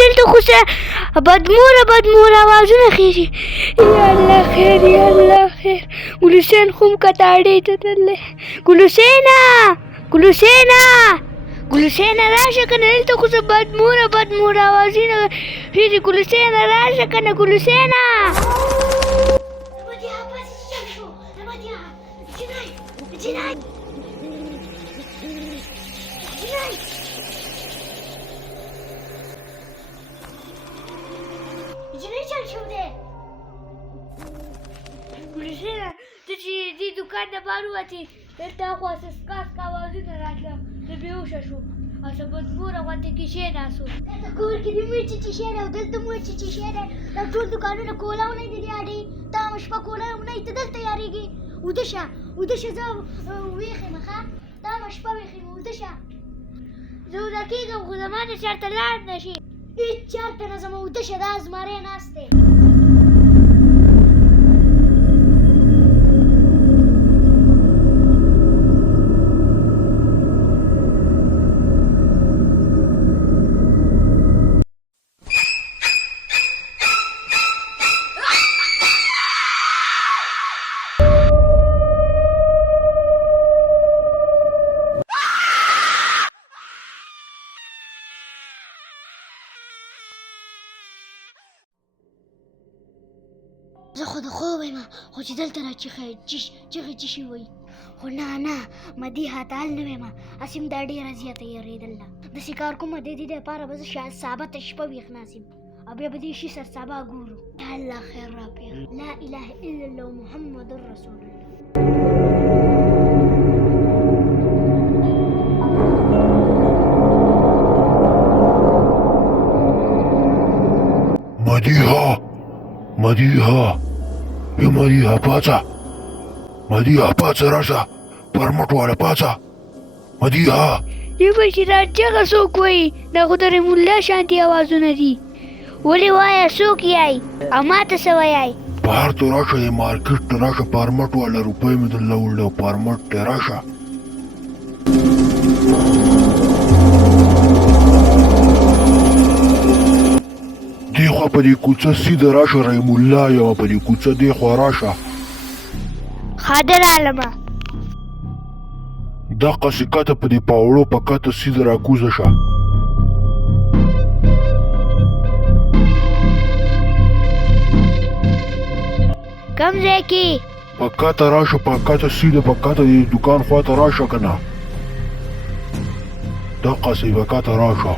دلته خو بدمور آوازونه خېږي. یا الله خیر یا الله خیر. ګل حسین خو هم کتاړې ته تللی. ګل حسینه راشه کنه دلته خو څه بدمور آوازونه خېږي. ګل حسینه راشه کنه ګل حسینه. ګلشینه ته چې دې دوکان نه بهر ووتې دلته خو اساسکاس آوازونه راتله زه بېهوشه شوم او څه بدبوره غوندې کښېناستو. دلته کور کې دې مې چیچی دی او دلته مو چیچی دی. دا ټول دوکانونه کولاونه دي اډې تا هم شپه کولاونه ته دلته یارېږي. وده شه زه ویښ یم ښه تا هم شپه ویښ یم وده شه. زه وده کېږم خو زما نه چېرته لاړ نه شي. هېڅ چېرته نه ځم وده شه دا زمری ناست دی. زه خو د خوب یم خو چې دلته را چیغې چیشي وایي خو نه مدیحه ته هل نه ویم هسې هم دا ډېره زیاته یېرېدله. داسې کار کومه د دې دپاره به زه ثابته شپه ویښ ناست یم او بیا به دې شي سرسبا ګورو. یا الله خیر را پېښ. لا اله الا الله محمد رسول الله. مدیحه پاڅه راشه پرمټ واله پاڅه مدیحه. دې به چې دا چغه څوک وایي دا خو د رحیمالله شانتي آوازونه دي. ولې وایه څوک یای او ما ته څه وایئ؟ بهر ته راشه د مارکېټ ته راشه پرمټ واله روپۍ مې درله وړله او پرمټ ته راشه. دې خوا په دې کوڅه سیده راشه رحیمالله یمه په دې کوڅه دې خوا راشه. ښه رالمه. دقسې کته په دې پاوړو په کته سیده راکوزه شه. کوم ځای کې؟ په کته راشه په کته سیده په کته دې دوکان خواته راشه که نه دقسې په کته راشه.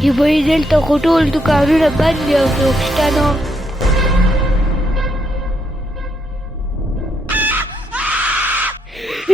چې به یې دلته خو ټول دوکانونه بند دي او څوک شته نه.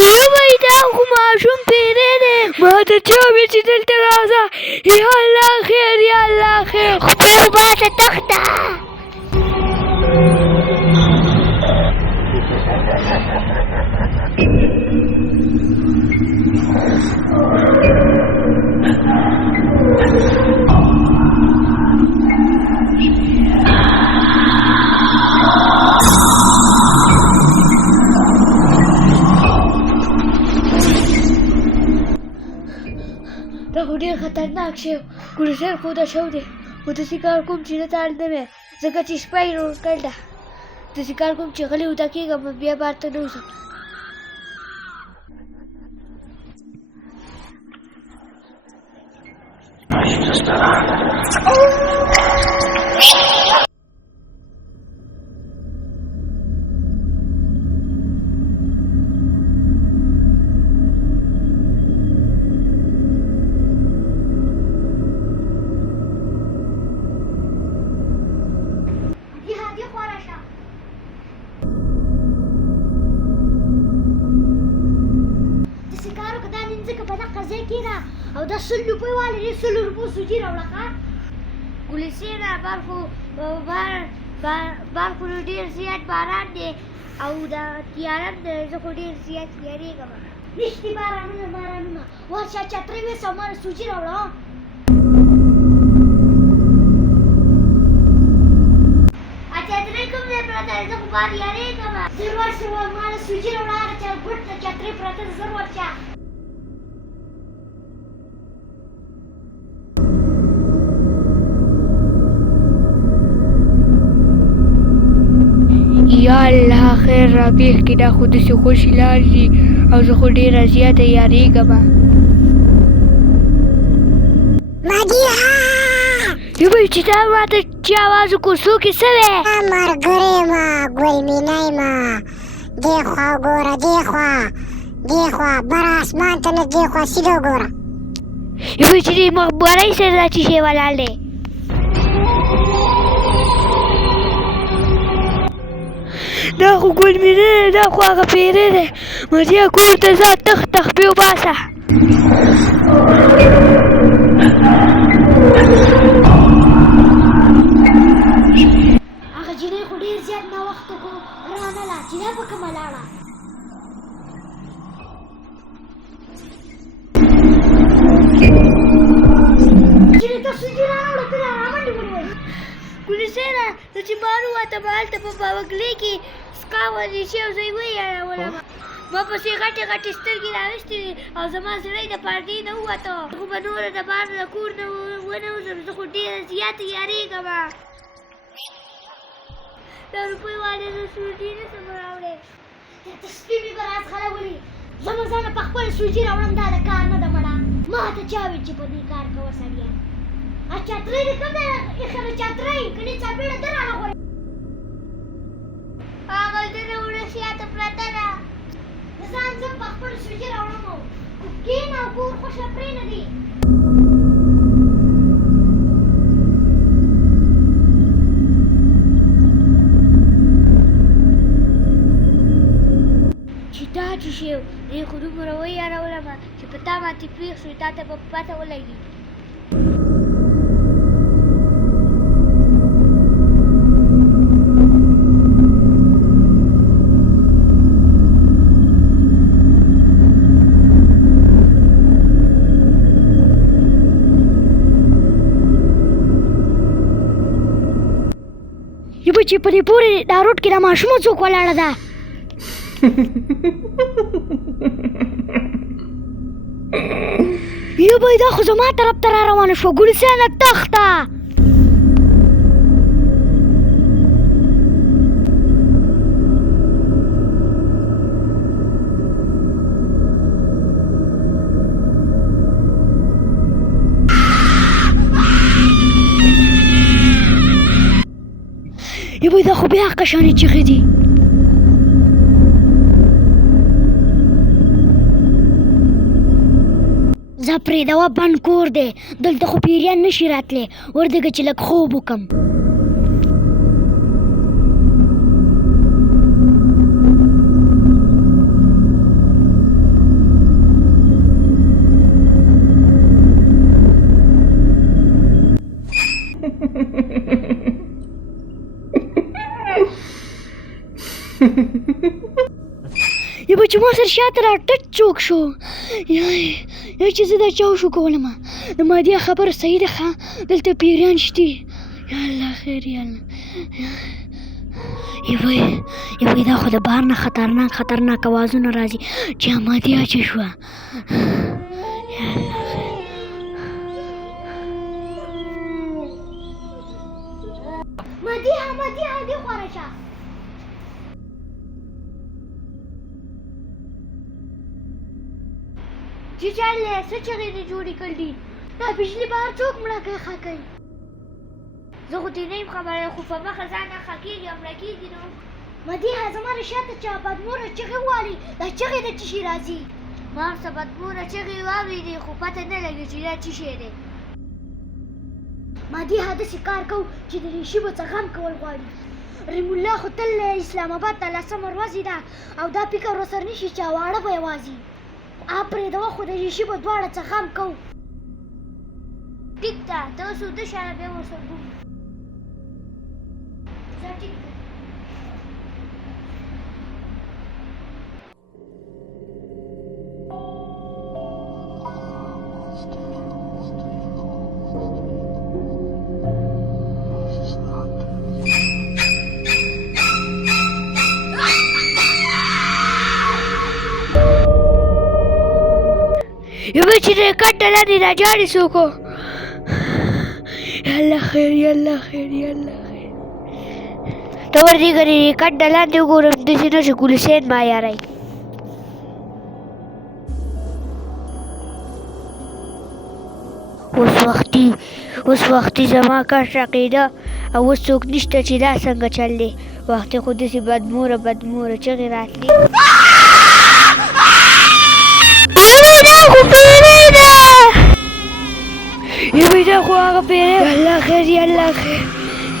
یا وایي دا خو ماشوم پیری دی ما ته چا ویل چې دلته راځه. یا الله خیر یا الله خیر. خدای وباسه تخته. دا خو ډېر خطرناک شی و. ګل حسین خو دا شو دی خو داسې کار کوم چې نه ته حال نه وی ځکه چې شپه یې روز کړله. داسې کار کوم چې غلی وده کېږم بیا بار ته نه وځم. او دا 100 روپۍ والی دی 100 روپو سوجي راوړه ښه. ګل حسینه بار خو ډېر زیات باران دی او دا تیاره ده زه خو ډېر زیات یېرېږم. نشته بارانونه ورشه چترۍ ویسه او ما سوجي راوړه. چترۍ کوم ځای پرته ده، زه خو باد یارېږم. زر ورشه ما له سوجي راوړه هغه چا ګوټ ته چترۍ پرته ده، زر ورشه. یا الله خیر رابیح کې دا خو داسې خوشې لار دي او زه خو ډېره زیاته یارېږم. مدیحه یوبی چې تا ماته چې اواز وکړو څوک یې څه دی؟ ملګری ما ګلمینی ما دې خوا ګوره دې خوا بر اسمان ته نه دې خوا سیده وګوره. یوبی چې دې مخبرۍ سره دا چې شی ولاړ دی. دا خو ګلمینه ده، دا خو هغه پیری دی. مدیحه کور ته ځه، تخبې وباسه. هغه جینۍ خو ډېر زیات ناوخته کو رانله چې دا په کومه لاړه. جینۍ ته سوجي رانوړه، ته لا رامنډې ونیولې. ګلسیره زه چې بهر ووتم هلته په باوګلې کې سکا ونې شي او زه یې ویاړولم. ما پسې غټې سترګې راویستې وې او زما زړه یې د پردې نه ووته. خو به نوره د بهر د کور نه ونه وځم، زه خو ډېره زیاته یارېږم. دا روپۍ والې زه سوجي نه شم راوړی. ته سپي مې به راڅخه ولي، زه به ځانه په خپله سوجي راوړم. دا د کار نه ده مړه. ما ته چا ویل چې په دې کار کوه سړیه. چترۍ دې کوم ځای ایښې ده؟ چترۍ کنې چاپېړه ده رانه غواړې. هغلته وړه شاته پرته ده. ځان زه په خپله سوجي راوړم او کښېنه او کور خوښه پرېنږدې. چې دا چې شی دې خو دومره ویاړولم چې په تا باندې پېښ شو، تا ته به پته ولګي. یوبه چې په دې پورې دا روډ کې دا ماشومه څوک ولاړه ده؟ یوبه دا خو زما طرف ته را روانه شوه. ګلسیانه تخته. یوبه دا خو بیا قشانې چیغې دي. ځه پرېږدوه بند کور دی، دلته خو پیریان نشي راتلی. ورځکه چې لږ خوب وکم. یوبه چې ما سره شاته را ټچ څوک شو. یا چې زه دا چاو شو کولم. د مادیه خبره صحیح ده ښه، دلته پیریان شتي. یا الله خیر یا الله. یوبه دا خو د بهر نه خطرناک اوازونه راځي چې مادیه چې شوه. یا الله خیر. مادیه دې خوا راشه. چې چاله څه چغې دې جوړې کړې دي؟ دا بجلي بهر څوک مړه کوي ښه کوي؟ زه خو دې نه یم خبره، خو په مخه ځان نه ښه کېږي او مړه کېږي نو. مدیحه زما د شاته چا بدموره چغې ووالي. دا چغې د څه شي راځي؟ ما ورته بدموره چغې واورېدې خو پته نه لګي چې دا څه شی دی. مدیحه داسې کار کوو چې د ریشي به څه غم کول غواړي. رحیم الله خو تل اسلام آباد ته 10مه ورځې ده او دا فکر ورسره نشي چې واړه به یوازې پرېږدوه، خو د ریشي به دواړه څه غم کوو. ټیک ده، ته اوس وده شه بیا ورسره ګورو. ټیک ده. یوه چې د کټ نه لاندې راجاړې څوک و یا الله خیر یا الله خیر یا الله خیر ته ورځېږرې کټ نه لاندې وګورم داسې نه چې ګل حسین ما یاری اوس وختي زما کټ عقیده او اوس څوک نشته چې دا څنګه چل دی وختي خو داسې بدموره چغې راتلې دا خو هغه پیری یا الله خیر یا الله خیر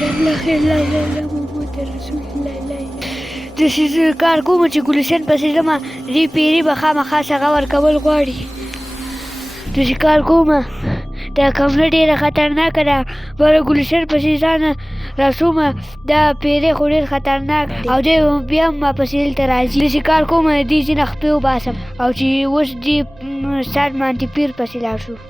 یا الله خیر لا اله الا محمد رسول الله لا داسې زه کار کوم چې ګل حسین پسې ځمه دې پیري به خامخا هغه ورکول غواړي داسې کار کوم دا کمره ډېره خطرناکه ده بره ګل حسین پسې ځانه راسومه دا پیری خو ډېر خطرناک دی او دی بیا هم ما پسې دلته راځي داسې کار کوم دې ځینه خپې وباسم او چې اوس دې سر مانتي پیر پسې لاړ شو